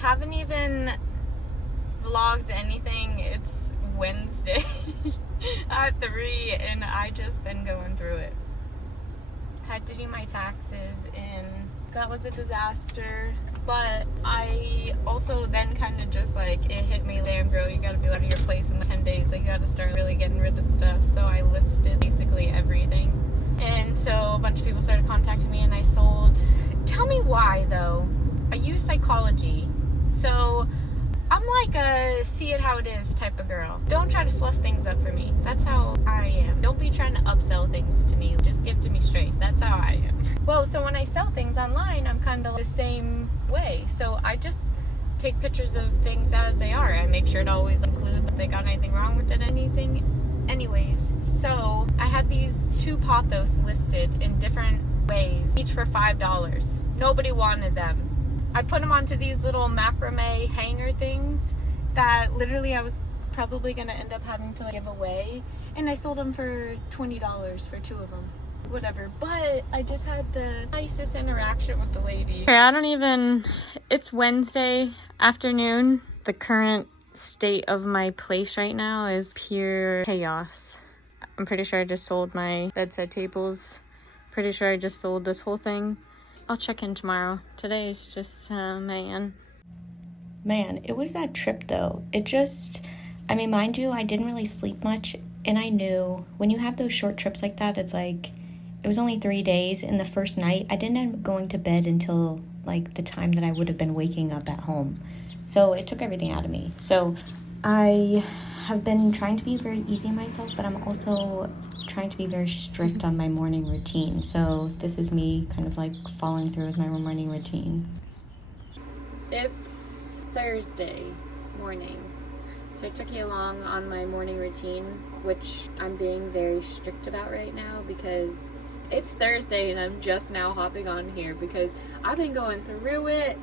haven't even vlogged anything. It's Wednesday at 3 and I just been going through it. Had to do my taxes and that was a disaster. But I also then kind of just like, it hit me, damn girl, you gotta be out of your place in 10 days. Like, you gotta start really getting rid of stuff. So I listed basically everything. And so a bunch of people started contacting me and I sold. Tell me why though. I use psychology. So I'm like a see it how it is type of girl. Don't try to fluff things up for me. That's how I am. Don't be trying to upsell things to me. Just give to me straight. That's how I am. Well, so when I sell things online, I'm kind of the same way. So I just take pictures of things as they are. I make sure to always include if they got anything wrong with it, anything. Anyways, so I had these 2 pothos listed in different ways, each for $5. Nobody wanted them. I put them onto these little macrame hanger things that literally I was probably going to end up having to give away. And I sold them for $20 for 2 of them. Whatever. But I just had the nicest interaction with the lady. Okay, it's Wednesday afternoon. The current state of my place right now is pure chaos. I'm pretty sure I just sold my bedside tables. Pretty sure I just sold this whole thing. I'll check in tomorrow. Today is just, man, it was that trip though. Mind you, I didn't really sleep much. And I knew when you have those short trips like that, it's like, it was only 3 days. And the first night, I didn't end up going to bed until like the time that I would have been waking up at home. So it took everything out of me. So I have been trying to be very easy on myself, but I'm also trying to be very strict on my morning routine. So this is me kind of like following through with my morning routine. It's Thursday morning. So I took you along on my morning routine, which I'm being very strict about right now because it's Thursday and I'm just now hopping on here because I've been going through it.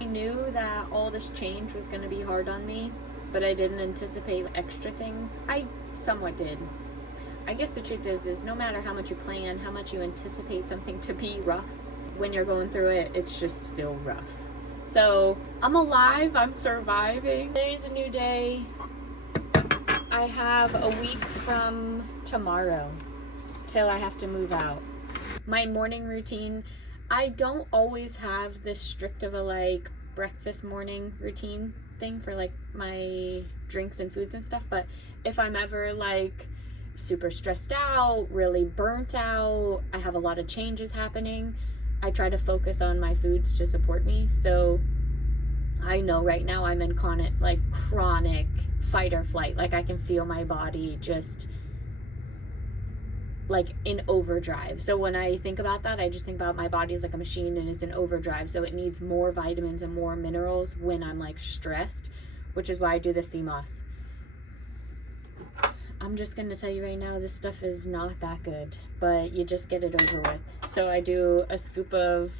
I knew that all this change was going to be hard on me, but I didn't anticipate extra things. I somewhat did. I guess the truth is no matter how much you plan, how much you anticipate something to be rough, when you're going through it, it's just still rough. So I'm alive, I'm surviving. Today's a new day. I have a week from tomorrow till I have to move out. My morning routine, I don't always have this strict of a like breakfast morning routine thing for like my drinks and foods and stuff, but if I'm ever like super stressed out, really burnt out, I have a lot of changes happening, I try to focus on my foods to support me. So I know right now I'm in chronic fight or flight. Like I can feel my body just like in overdrive. So when I think about that, I just think about my body as like a machine and it's in overdrive. So it needs more vitamins and more minerals when I'm like stressed, which is why I do the CMOS. I'm just going to tell you right now, this stuff is not that good, but you just get it over with. So I do a scoop of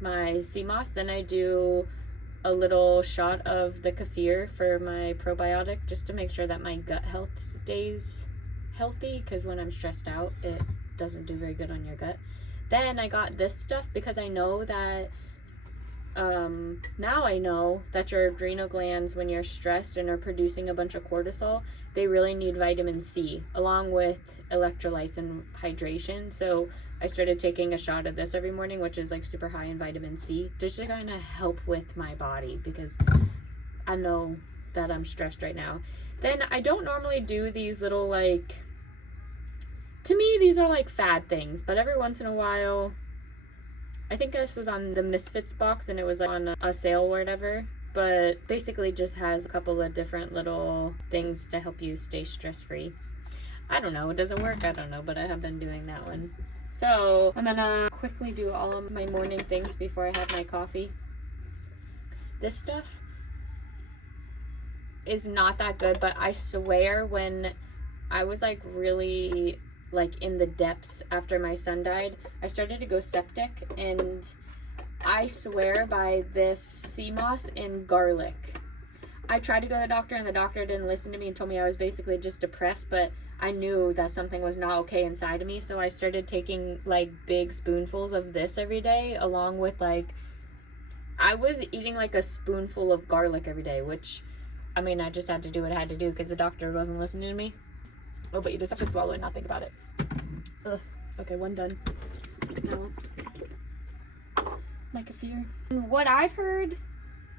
my CMOS, then I do a little shot of the kefir for my probiotic, just to make sure that my gut health stays healthy, because when I'm stressed out, it doesn't do very good on your gut. Then I got this stuff because I know that now I know that your adrenal glands, when you're stressed and are producing a bunch of cortisol, they really need vitamin C along with electrolytes and hydration. So I started taking a shot of this every morning, which is like super high in vitamin C, just to kind of help with my body because I know that I'm stressed right now. Then I don't normally do these little like, to me these are like fad things, but every once in a while, I think this was on the Misfits box and it was on a sale or whatever, but basically just has a couple of different little things to help you stay stress-free. I don't know, it doesn't work, I don't know, but I have been doing that one. So I'm gonna quickly do all of my morning things before I have my coffee. This stuff is not that good, but I swear when I was like really like in the depths after my son died, I started to go septic, and I swear by this CMOS and garlic. I tried to go to the doctor and the doctor didn't listen to me and told me I was basically just depressed, but I knew that something was not okay inside of me, so I started taking like big spoonfuls of this every day, along with like, I was eating like a spoonful of garlic every day, which, I mean, I just had to do what I had to do because the doctor wasn't listening to me. Oh, but you just have to swallow and not think about it. Ugh. Okay, one done. No. Like a fear. What I've heard,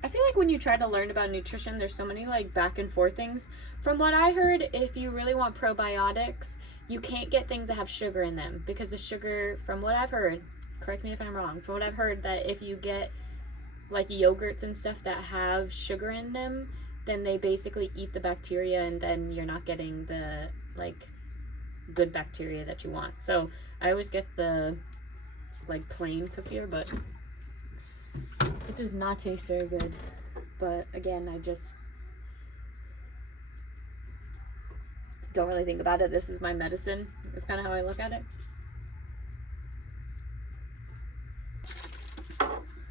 I feel like when you try to learn about nutrition, there's so many like back and forth things. From what I heard, if you really want probiotics, you can't get things that have sugar in them, because the sugar, from what I've heard, correct me if I'm wrong, from what I've heard, that if you get like yogurts and stuff that have sugar in them, then they basically eat the bacteria, and then you're not getting the like good bacteria that you want. So I always get the like plain kefir, but it does not taste very good. But again, I just don't really think about it. This is my medicine. It's kind of how I look at it.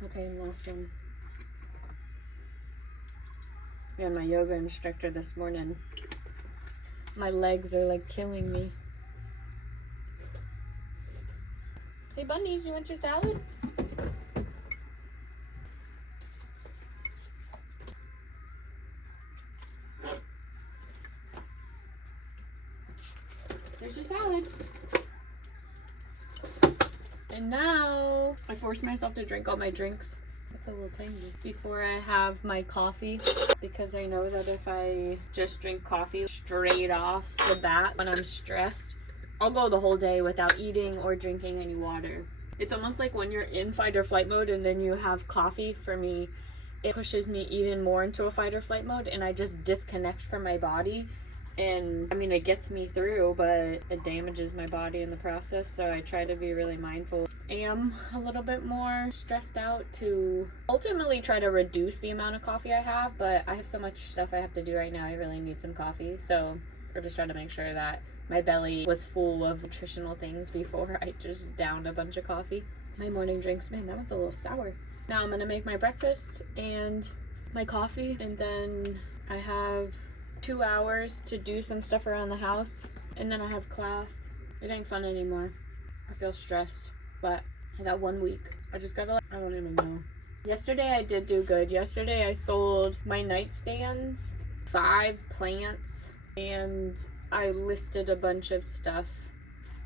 Okay, last one. And my yoga instructor this morning, my legs are like killing me. Hey bunnies, you want your salad? There's your salad. And now I force myself to drink all my drinks. It's a little tiny. Before I have my coffee, because I know that if I just drink coffee straight off the bat when I'm stressed, I'll go the whole day without eating or drinking any water. It's almost like when you're in fight or flight mode and then you have coffee. For me, it pushes me even more into a fight or flight mode, and I just disconnect from my body. And I mean, it gets me through, but it damages my body in the process. So I try to be really mindful. I am a little bit more stressed out to ultimately try to reduce the amount of coffee I have, but I have so much stuff I have to do right now. I really need some coffee. So we're just trying to make sure that my belly was full of nutritional things before I just downed a bunch of coffee. My morning drinks, man, that one's a little sour. Now I'm gonna make my breakfast and my coffee, and then I have 2 hours to do some stuff around the house, and then I have class. It ain't fun anymore. I feel stressed, but I got 1 week. I just gotta, I don't even know. Yesterday I did do good. Yesterday I sold my nightstands, 5 plants, and I listed a bunch of stuff.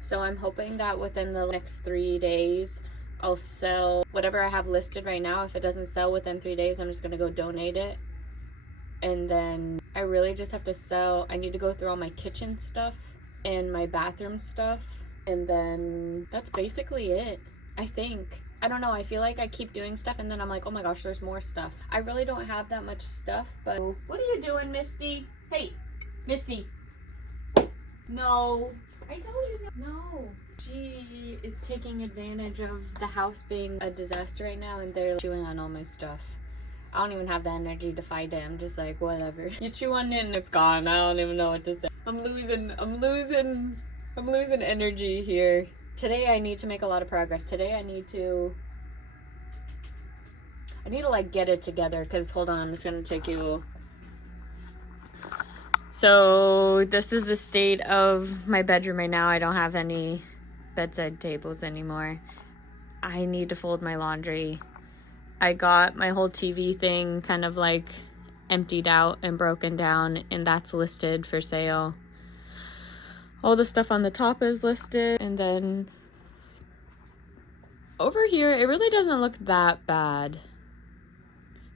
So I'm hoping that within the next 3 days I'll sell whatever I have listed right now. If it doesn't sell within 3 days, I'm just gonna go donate it. And then I really just have to sell, I need to go through all my kitchen stuff and my bathroom stuff. And then that's basically it, I think. I don't know, I feel like I keep doing stuff and then I'm like, oh my gosh, there's more stuff. I really don't have that much stuff, but what are you doing, Misty? Hey, Misty. No. I told you no. She is taking advantage of the house being a disaster right now, and they're chewing on all my stuff. I don't even have the energy to fight it. I'm just like, whatever. You chew on it and it's gone. I don't even know what to say. I'm losing energy here. Today I need to make a lot of progress. Today I need to like get it together, because hold on, I'm just gonna take you. So this is the state of my bedroom right now. I don't have any bedside tables anymore. I need to fold my laundry. I got my whole TV thing kind of like emptied out and broken down, and that's listed for sale. All the stuff on the top is listed, and then over here it really doesn't look that bad.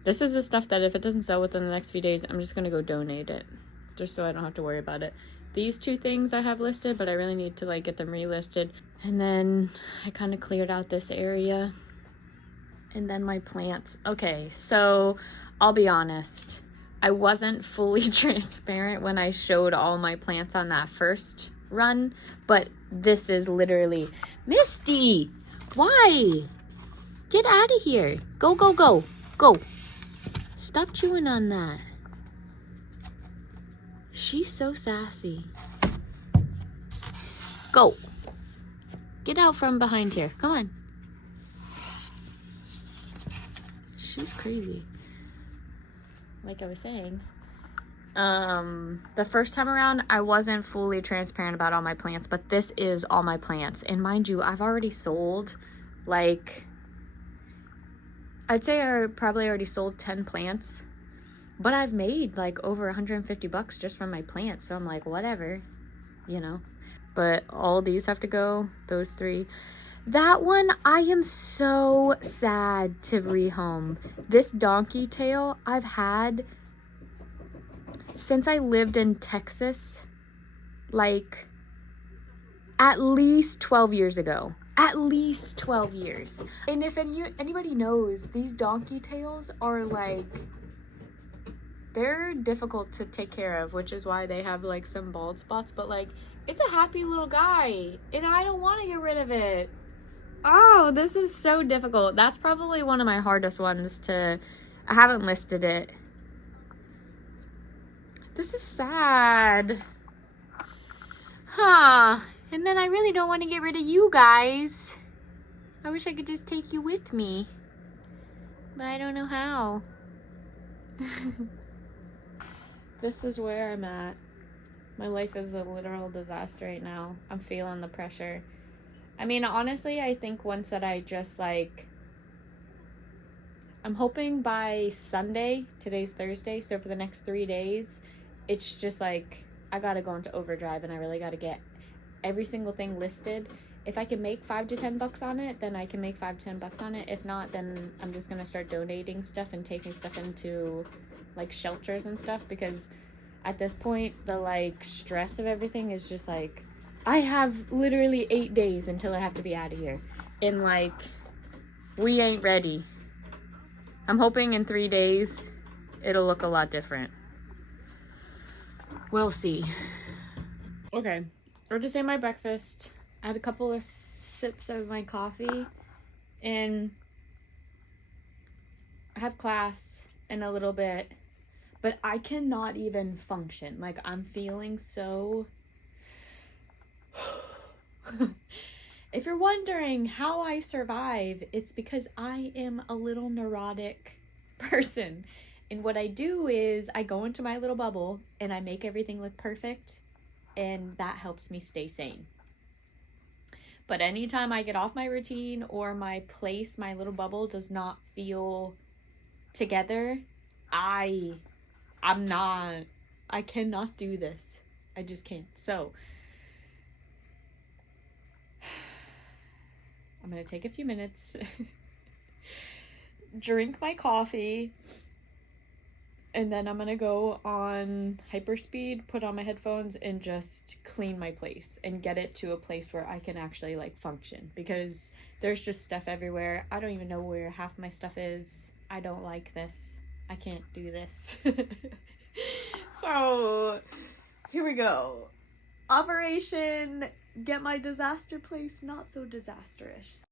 This is the stuff that if it doesn't sell within the next few days, I'm just gonna go donate it, just so I don't have to worry about it. These 2 things I have listed, but I really need to like get them relisted. And then I kind of cleared out this area. And then my plants. Okay, so I'll be honest. I wasn't fully transparent when I showed all my plants on that first run, but this is literally, Misty, why? Get out of here. Go, go, go, go. Stop chewing on that. She's so sassy. Go. Get out from behind here. Come on. She's crazy. Like I was saying, the first time around, I wasn't fully transparent about all my plants, but this is all my plants. And mind you, I've already sold like I'd say I probably already sold 10 plants, but I've made like over $150 just from my plants. So I'm like, whatever, you know. But all these have to go, those 3. That one, I am so sad to rehome. This donkey tail I've had since I lived in Texas, like at least 12 years ago. At least 12 years. And if anybody knows, these donkey tails are like, they're difficult to take care of, which is why they have like some bald spots, but like, it's a happy little guy and I don't want to get rid of it. Oh, this is so difficult. That's probably one of my hardest ones to, I haven't listed it. This is sad. Huh. And then I really don't want to get rid of you guys. I wish I could just take you with me. But I don't know how. This is where I'm at. My life is a literal disaster right now. I'm feeling the pressure. I mean, honestly, I think once that I just like, I'm hoping by Sunday, today's Thursday, so for the next 3 days, it's just like, I gotta go into overdrive and I really gotta get every single thing listed. If I can make $5 to $10 on it, then I can make $5 to $10 on it. If not, then I'm just gonna start donating stuff and taking stuff into like shelters and stuff, because at this point the like stress of everything is just like, I have literally 8 days until I have to be out of here, and like, we ain't ready. I'm hoping in 3 days it'll look a lot different. We'll see. Okay, I just ate my breakfast. I had a couple of sips of my coffee, and I have class in a little bit, but I cannot even function. Like, I'm feeling so... If you're wondering how I survive, it's because I am a little neurotic person. And what I do is I go into my little bubble and I make everything look perfect, and that helps me stay sane. But anytime I get off my routine or my place, my little bubble does not feel together, I cannot do this. I just can't. So I'm gonna take a few minutes, drink my coffee, and then I'm gonna go on hyperspeed, put on my headphones, and just clean my place and get it to a place where I can actually like function, because there's just stuff everywhere. I don't even know where half my stuff is. I don't like this. I can't do this. So here we go. Operation get my disaster place not so disastrous.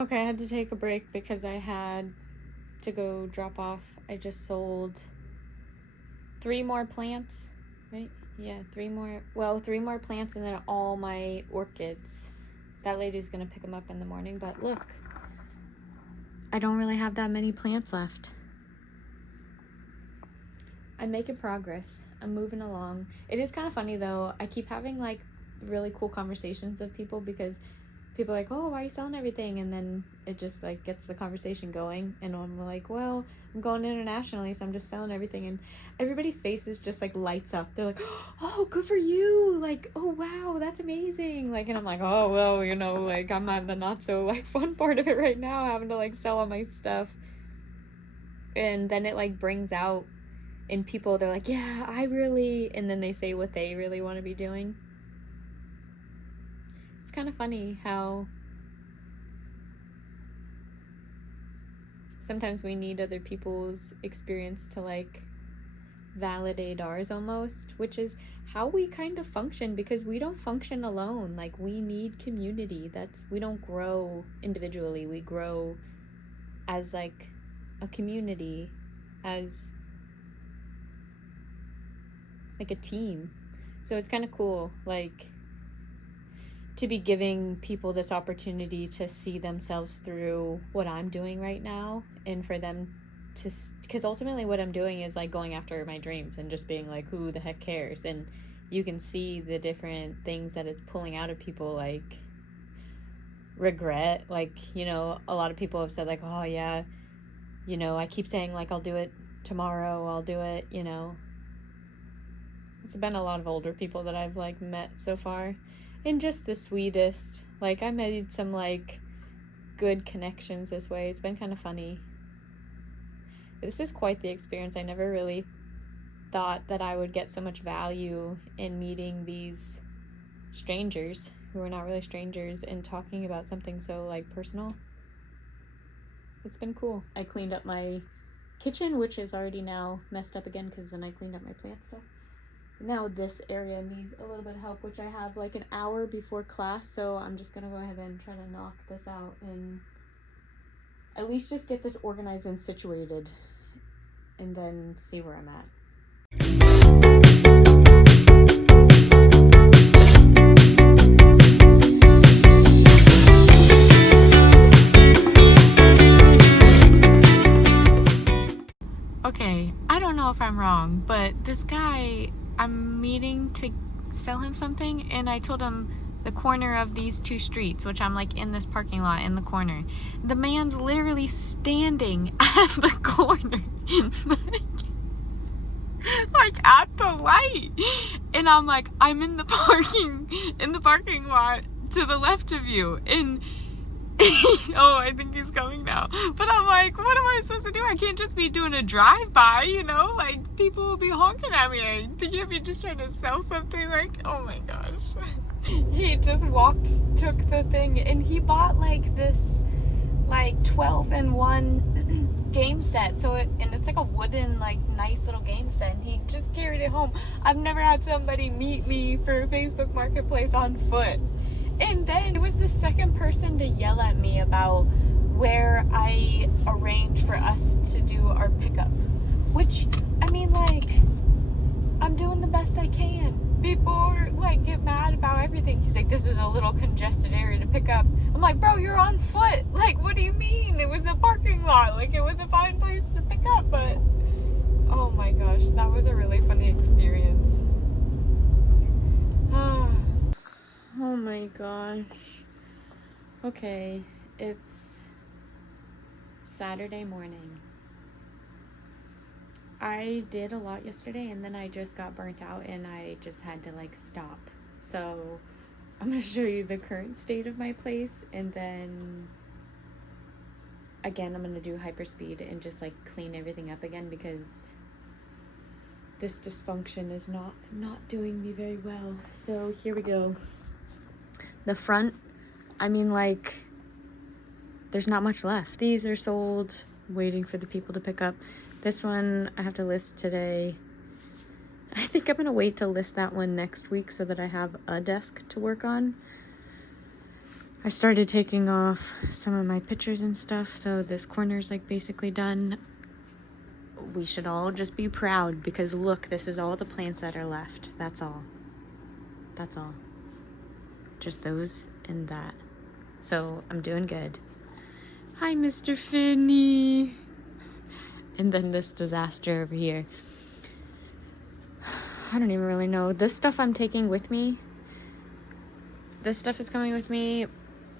Okay, I had to take a break because I had to go drop off. I just sold 3 more plants, right? Yeah, 3 more. Well, 3 more plants and then all my orchids. That lady's gonna pick them up in the morning, but look, I don't really have that many plants left. I'm making progress. I'm moving along. It is kind of funny though. I keep having like really cool conversations with people, because people are like, oh, why are you selling everything? And then it just like gets the conversation going, and I'm like, well, I'm going internationally, so I'm just selling everything, and everybody's faces just like lights up. They're like, oh, good for you, like, oh wow, that's amazing, like, and I'm like, oh well, you know, like, I'm on the not so like fun part of it right now, having to like sell all my stuff. And then it like brings out in people, they're like, yeah, I really, and then they say what they really want to be doing. It's kind of funny how sometimes we need other people's experience to like validate ours almost, which is how we kind of function, because we don't function alone. Like, we need community. We don't grow individually. We grow as like a community, as like a team. So it's kind of cool. Like, to be giving people this opportunity to see themselves through what I'm doing right now, and for them to, because ultimately what I'm doing is like going after my dreams and just being like, who the heck cares? And you can see the different things that it's pulling out of people, like regret. Like, you know, a lot of people have said like, oh yeah, you know, I keep saying like, I'll do it tomorrow, I'll do it, you know. It's been a lot of older people that I've like met so far, and just the sweetest. Like, I made some like good connections this way. It's been kind of funny. This is quite the experience. I never really thought that I would get so much value in meeting these strangers who are not really strangers and talking about something so like personal. It's been cool. I cleaned up my kitchen, which is already now messed up again because then I cleaned up my plant stuff. Now this area needs a little bit of help, which I have like an hour before class, so I'm just gonna go ahead and try to knock this out and at least just get this organized and situated, and then see where I'm at. Okay, I don't know if I'm wrong, but this guy, I'm meeting to sell him something, and I told him the corner of these two streets, which I'm like in this parking lot in the corner. The man's literally standing at the corner, like at the light, and I'm like, I'm in the parking lot to the left of you, and oh, I think he's coming now. But I'm like, what am I supposed to do? I can't just be doing a drive-by, you know? Like, people will be honking at me. I think if you're just trying to sell something, like, oh my gosh. He just took the thing, and he bought, like, this, like, 12-in-1 game set. And it's like a wooden, like, nice little game set, and he just carried it home. I've never had somebody meet me for Facebook Marketplace on foot. And then it was the second person to yell at me about where I arranged for us to do our pickup. Which, I mean, like, I'm doing the best I can. People like get mad about everything. He's like, this is a little congested area to pick up. I'm like, bro, you're on foot. Like, what do you mean? It was a parking lot. Like, it was a fine place to pick up. But, oh my gosh, that was a really funny experience. Oh my gosh. Okay, it's Saturday morning. I did a lot yesterday, and then I just got burnt out and I just had to like stop. So I'm gonna show you the current state of my place, and then again I'm gonna do hyperspeed and just like clean everything up again, because this dysfunction is not doing me very well. So here we go. The front, I mean, like, there's not much left. These are sold, waiting for the people to pick up. This one I have to list today. I think I'm gonna wait to list that one next week so that I have a desk to work on. I started taking off some of my pictures and stuff, so this corner's like basically done. We should all just be proud, because look, this is all the plants that are left. That's all. That's all. Just those and that. So I'm doing good. Hi, Mr. Finney. And then this disaster over here. I don't even really know. This stuff I'm taking with me. This stuff is coming with me.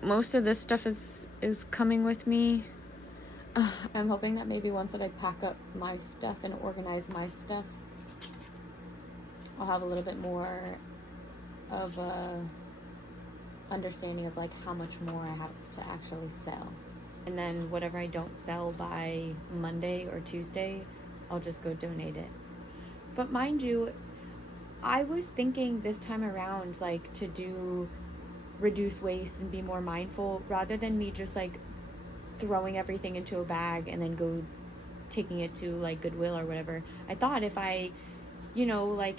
Most of this stuff is coming with me. I'm hoping that maybe once that I pack up my stuff and organize my stuff, I'll have a little bit more of a understanding of like how much more I have to actually sell. And then whatever I don't sell by Monday or Tuesday, I'll just go donate it. But mind you, I was thinking this time around, like, to do reduce waste and be more mindful, rather than me just like throwing everything into a bag and then go taking it to like Goodwill or whatever. I thought if I, you know, like,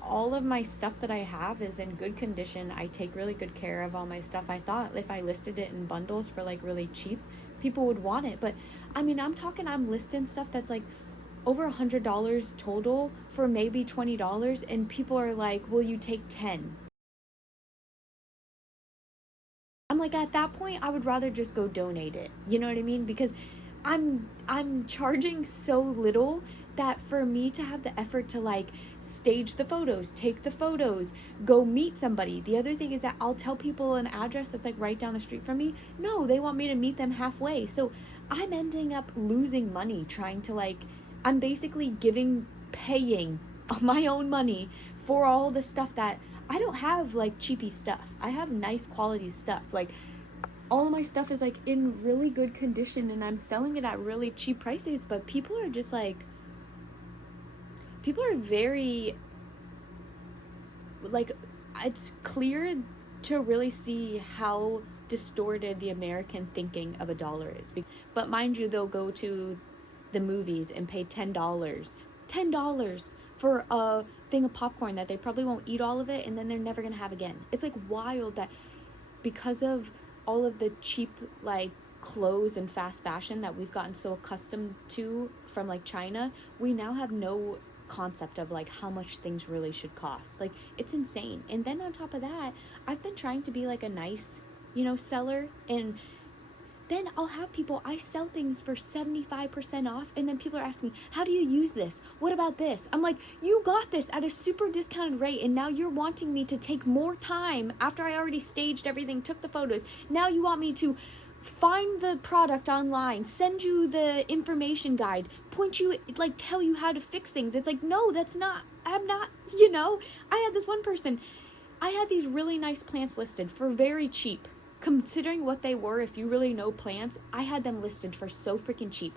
all of my stuff that I have is in good condition. I take really good care of all my stuff. I thought if I listed it in bundles for like really cheap, people would want it. But I mean, I'm listing stuff that's like over $100 total for maybe $20, and people are like, will you take 10? like, at that point, I would rather just go donate it. You know what I mean? Because I'm charging so little that for me to have the effort to like stage the photos, take the photos, go meet somebody. The other thing is that I'll tell people an address that's like right down the street from me. No, they want me to meet them halfway. So I'm ending up losing money trying to like, I'm basically paying my own money for all the stuff that I don't have like cheapy stuff. I have nice quality stuff. Like all of my stuff is like in really good condition and I'm selling it at really cheap prices, but people are just like, people are very like, it's clear to really see how distorted the American thinking of a dollar is. But mind you, they'll go to the movies and pay $10 for a thing of popcorn that they probably won't eat all of it and then they're never gonna have again. It's like wild that because of all of the cheap like clothes and fast fashion that we've gotten so accustomed to from like China, we now have no concept of like how much things really should cost. Like it's insane. And then on top of that, I've been trying to be like a nice, seller, and then I'll have people, I sell things for 75% off, and then people are asking me, how do you use this? What about this? I'm like, you got this at a super discounted rate, and now you're wanting me to take more time after I already staged everything, took the photos. Now you want me to find the product online, send you the information guide, point you, like tell you how to fix things. It's like, no, I'm not, I had this one person, I had these really nice plants listed for very cheap. Considering what they were, if you really know plants, I had them listed for so freaking cheap.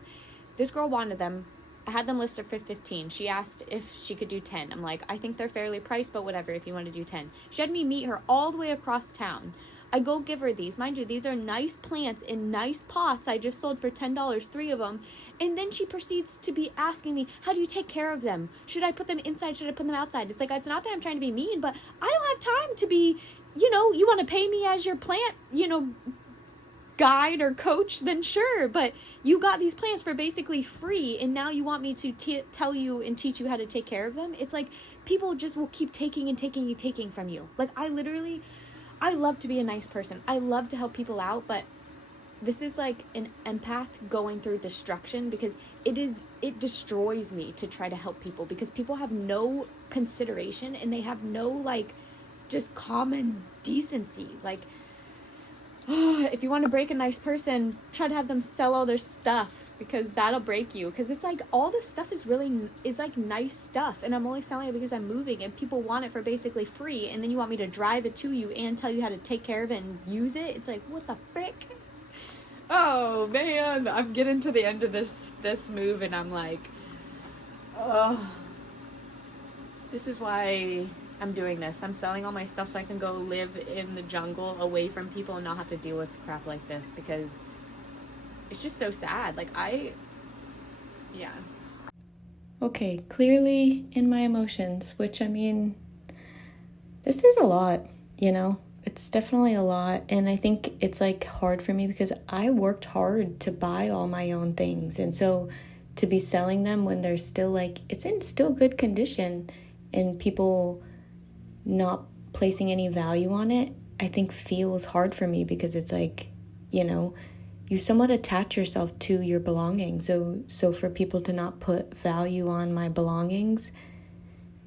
This girl wanted them. I had them listed for 15. She asked if she could do 10. I'm like, I think they're fairly priced, but whatever, if you want to do 10. She had me meet her all the way across town. I go give her these. Mind you, these are nice plants in nice pots. I just sold for $10, 3 of them. And then she proceeds to be asking me, how do you take care of them? Should I put them inside? Should I put them outside? It's like, it's not that I'm trying to be mean, but I don't have time to be, you want to pay me as your plant, guide or coach, then sure. But you got these plants for basically free, and now you want me to tell you and teach you how to take care of them. It's like people just will keep taking and taking and taking from you. Like I love to be a nice person. I love to help people out, but this is like an empath going through destruction because it destroys me to try to help people because people have no consideration and they have no like just common decency. Like, if you want to break a nice person, try to have them sell all their stuff because that'll break you. Because it's like all this stuff is like nice stuff, and I'm only selling it because I'm moving and people want it for basically free, and then you want me to drive it to you and tell you how to take care of it and use it. It's like, what the frick? Oh man, I'm getting to the end of this move and I'm like, oh, this is why I'm doing this. I'm selling all my stuff so I can go live in the jungle away from people and not have to deal with crap like this because it's just so sad. Like yeah. Okay, clearly in my emotions, which I mean, this is a lot, It's definitely a lot, and I think it's like hard for me because I worked hard to buy all my own things, and so to be selling them when they're still like, it's in still good condition and people not placing any value on it, I think feels hard for me because it's like, you somewhat attach yourself to your belongings. So for people to not put value on my belongings,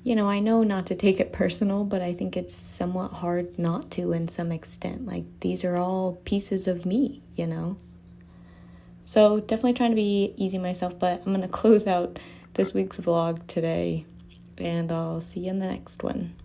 I know not to take it personal, but I think it's somewhat hard not to in some extent. Like, these are all pieces of me, So definitely trying to be easy myself, but I'm going to close out this week's vlog today, and I'll see you in the next one.